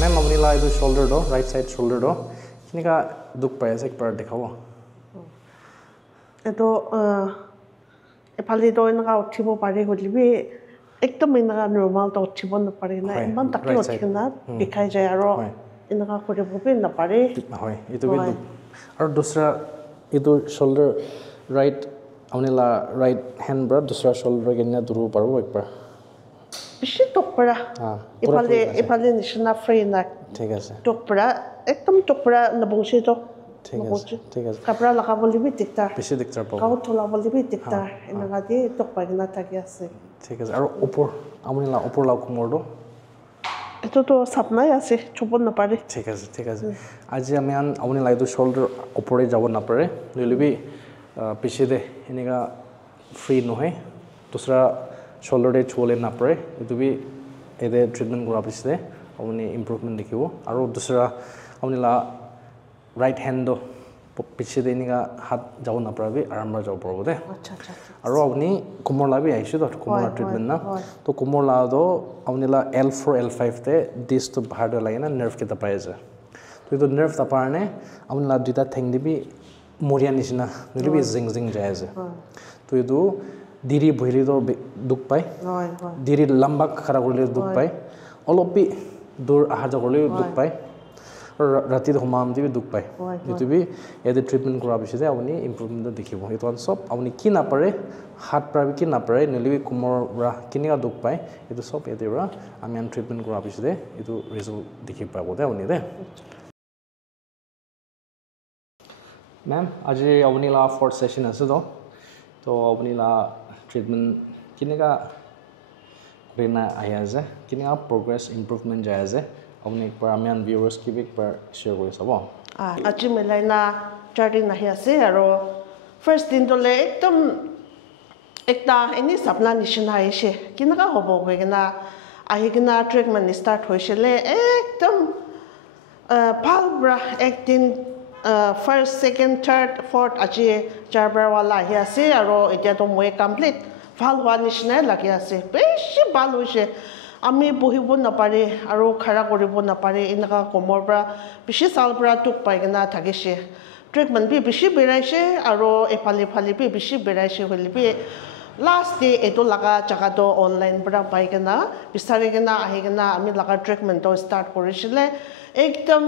ma'am अपनी ला इधर shoulder दो राइट साइड शोल्डर दो किन्हीं का दुख पाया से एक बार दिखाओ तो इफाली तो इनका अच्छी वो पारे हो लिबी एकदम इनका नॉर्मल तो अच्छी वो न पारे ना इमान तक की अच्छी ना दिखाई जाए और इनका खुद वो भी न पारे हाँ ये तो भी दुख और दूसरा इधर शोल्डर राइट अपनी ला राइट हैंड पर दूसरा शोल्डर के नीचे दूर पर वो एक बार बिशी टोकपरा इफाले निशना फ्री ना ठीक है टोकपरा एकदम टोकपरा नबोंशी तो ठीक है कपड़ा लगा बोली भी दिखता बिशी दिखता है काउ थोड़ा बोली भी दिखता है इनका दी टोकपरा के ना था क्या से ठीक है और ऊपर अपनी ला ऊपर लाओ कुमार दो तो सपना या से चुपन न पारे ठीक है आज हमें अपनी ला इधर शोल्डर ऊपर ही जाओ ना पड़े ले भी पीछे दे इनका फ्री न है दूसरा शोल्डर डे छोले ना पड़े ये भी इधर ट्रीटमेंट करा पीछे अपनी इम्प्रूवमेंट देखिए वो और दूसरा अपनी ला राइट हैंड दो पीछे दे इनका हाथ जाओ ना पड़ा भी आराम से जाओ पड़ो दे और अपनी कुमोर ला भी आई सी तो कुमोर ट्रीटमेंट ना तो कुमोर ला दो अपनी ला L4 L5 ते डिस तो बाहर दे लगे ना नर्व के तपाए जा तो ये तो नर्व तपार ने अपनी ला दूसरा थिंग दी भी मोरिया निचना दूसरी भी जिंग जिंग जाए जा तो ये तो धीरे भूली तो दुख पाए धीरे लंबा खरा कर ले दुख पाए और भी दूर आहार जा कर ले दुख पाए और राती तो हमाम भी दुख पाए ये तो भी ये ट्रीटमेंट करा भी से अपनी इम्प्रूवमेंट देखिए वो ये तो सब अपनी की ना पड़े हाथ पर भी की ना पड़े नली भी कुमोर रा किन्हीं का दुख पाए ये तो सब ये देरा हमें ट्रीटमेंट करा भी से ये तो रिजल्ट देखिए पाए बोलते हैं अपनी दे मैम आज अपनी ला 4th सेशन है तो अपनी ला ट्रीटमेंट किन्हीं का करना आया है किन्हीं का प्रोग्रेस इम्प्रूवमेंट जाए है अपने एक बार हमें व्यूअर्स की भी एक बार शेयर कर सबो आज मैं ना चार्टिंग नहीं आसे और फर्स्ट दिन तो ले एकदम एकता इन्हीं सपना निशन है इसे किन्हीं का हो बोगे ना आही कि ना ट्रीटमेंट स्टार्ट हो इसे ले एकदम पाल ब्रा एक दिन फर्स्ट सेकंड थर्ड फोर्थ आज चार बार वाला ही आसे और इतना तो मुझे कंप्लीट फाल हुआ निशन लगे आसे बेशी बाल हुए आमी बहिब नापारे और खरा करिब नापारे इनका कमर पर बेसी साल पर तुक पाइना थाकिसे ट्रीटमेंट भी बेसी बेराइसे और एफाले फाले भी बेसी बेराइसे होले भी लास्ट डे एतो लगा जगह तो ऑनलाइन पर पाइना बिसारेगना आहिगना आमी लगा ट्रीटमेंट तो स्टार्ट करिसिले एकदम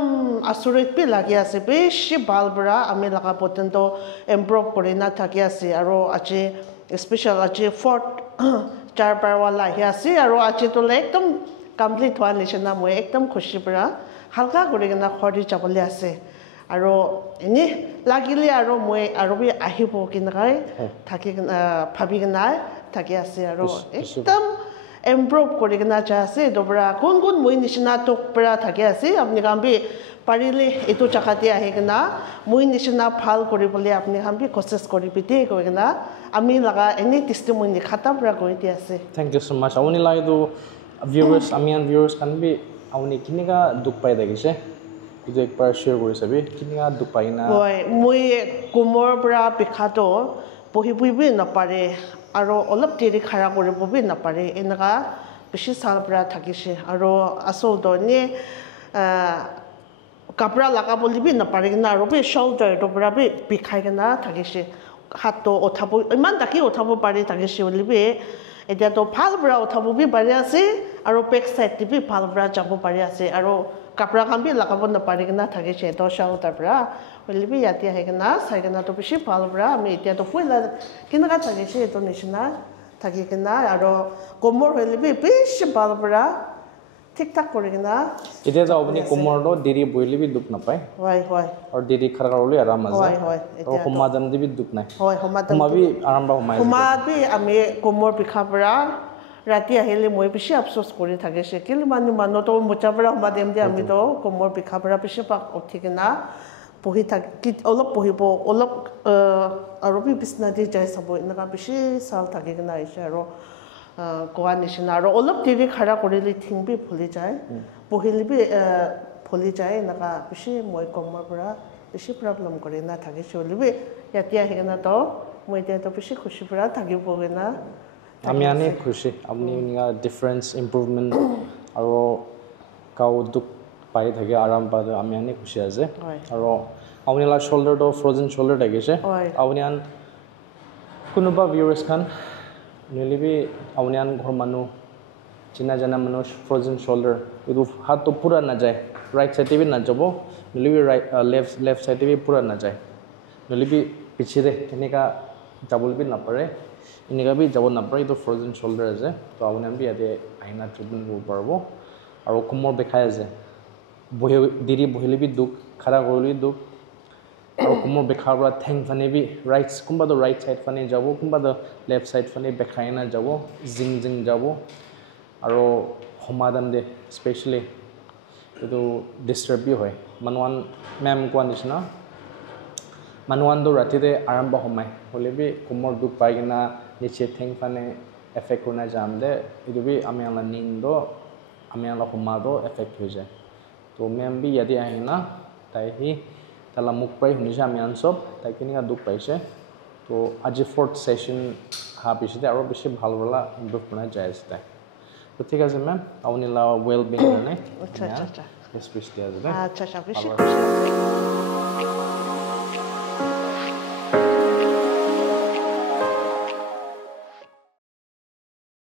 आसुरित भी लगे आसे बेसी बाल बरा आमी लगा पोटेन तो इम्प्रूव करिना थाकी आसे और आज स्पेशल आज 4th चार बार वाला ही आसी और आज तो एकदम कंप्लीट हुआ निचना मैं एकदम खुशी पड़ा हल्का करना खरी जाबले आसे और इने लागिले और मैं और भी आहिब किनकाय थाकी भाबिगना थाकी आसे और एकदम इम्प्रूव करना चाहसे दोबरा कौन कौन मैं निचना तो पड़ा थाकी आसे अपने काम भी पारिले एतो जगहते आहिगना मैं निचना फाल करिबले अपने काम भी कोशिश करिबिते कइगना आमी लगा एनी टेस्टिमोनी खाता परा गइते आसे थैंक यू सो मच आउनी लागे दो व्यूअर्स आमियान व्यूअर्स कान भी आउनी किन्हीं का दुख पाए देगिसे इदो एक बार शेयर करिसे भी किन्हीं का दुख पाइना होय मुई कुमोर परा पिखातो बहिबुइबि न पारे और अलप तेरी खरा करिबबि न पारे इनका बेसी साल परा थाकिसे और आसल दने कपड़ा लगा बोली भी न पारे ना और भी शोल्डर तो परा भी पिखाइगना थाकिसे हाथ तो उठाबो इमान ताकि उठाबो पारे थाकिसे बोली भी এতিয়া তো ভাল বৰা উঠাব বি পাৰি আছে আৰু বেক সাইড বি ভাল বৰা যাব পাৰি আছে আৰু কাপড়া কাম বি লাগাব নাপাৰি কিনা থাকিছে তো চাও তাৰ পৰা হলি বি ইয়াতে আহে কিনা চাই কিনা তো বেছি ভাল বৰা আমি এতিয়া তো ফুলা কিনা থাকিছে এটো নিচিনা থাকি কিনা আৰু কোমৰ হলি বি বেছি ভাল বৰা ঠিক ঠাক কৰি কিনা এতিয়া যাও আপুনি কোমৰটো দেৰি বইলি বি দুখ নাপায় হয় হয় আৰু দেৰি খাৰ কৰলে আৰাম আছে হয় হয় আৰু সমাধান দি বি দুখ নাই হয় সমাধান বি আৰাম বা সমাধান বি আমি কোমৰ বিখা পৰা ৰাতি আহিলে মই বেছি আফসোস কৰি থাকিছে কিল মানুহ তো মোচা পৰা সমাধান দি আমি তো কোমৰ বিখা পৰা বেছি পাক উঠি কিনা পঢ়ি থাকি অলপ পঢ়িব অলপ আৰু বি বিছনা দি যাই চাব এনেকা বেছি চাল থাকি কিনা আহিছে আৰু কোৱা নিচিনা আৰু অলপ দেৰি খাৰা কৰিলে থিং বি ফুলি যায় পঢ়িলে বি ফুলি যায় এনেকা বেছি মই কমৰ পৰা বেছি প্ৰব্লেম কৰি না থাকি চলিবি ইয়াতে আহি কিনা তো মই এতিয়া বেছি খুশি পৰা থাকিব না আমি আনে খুশি আপনি উনিকা ডিফাৰেন্স ইমপ্ৰুভমেন্ট আৰু কাউ দুখ পাই থাকে আৰাম পাই আমি আনি খুচি আছে হয় আৰু আপুনি লা শোল্ডাৰটো ফ্ৰজেন শোল্ডাৰ থাকিছে হয় আপুনি আন কোনোবা ভিউৱাৰ্ছ খান নিলিবি আপুনি আন ঘৰ মানুহ চিনা জানা মানুহ ফ্ৰজেন শোল্ডাৰ এইটো হাতটো পুৰা নাযায় ৰাইট সাইডে বি নাযাব নিলিবি ৰাইট লেফট সাইডে বি পুৰা নাযায় নিলিবি পিছিৰে এনেকা যাবলৈ বি নাপাৰে এনেকা বি যাব নাপাৰে এইটো ফ্ৰজেন শোল্ডাৰ আছে তো আপুনি আমি ইয়াতে আইনা ট্ৰিটমেণ্ট কৰিব পাৰিব আৰু কোমৰ বিষাই আছে বহি দেৰি বহিলে বি দুখ খাৰা কৰিলে দুখ আৰু কোমৰ বিষাৰ পৰা ঠেং ফানে বি ৰাইট কোনোবাটো ৰাইট সাইড ফানে যাব কোনোবাটো লেফট সাইড ফানে বেখাই না যাব জিং জিং যাব আৰু সমাধান দে স্পেচিয়েলি এইটো ডিষ্টাৰ্বি হয় মানুহৱান মেম কোৱা নিচিনা মানুহৱানটো ৰাতিতে আৰম্ভ সোমায় হ'লে বি কোমৰ দুখ পাই কিনা নিচে ঠেং ফানে এফেক্ট হৈ নাযাম দে এইটো বি আমি আলা নিন্দো আমি আলা সোমাটো এফেক্ট হৈ যায় তো মেম বি ইয়াতে আহি না তাই সি তালা মুখ পাই শুনিছে আমি আন চব তাই কেনেকুৱা দুখ পাইছে তো আজি 4th সেশন হা পিছতে আৰু বেছি ভাল ভাল ইমপ্ৰুভ বনাই যায় আছে তাই তো ঠিক আছে মেম আপুনি লা ৱেল বিং কাৰণে আচ্ছা আচ্ছা আচ্ছা স্পেচ দিয়া আছে আচ্ছা আচ্ছা বেছি খুশি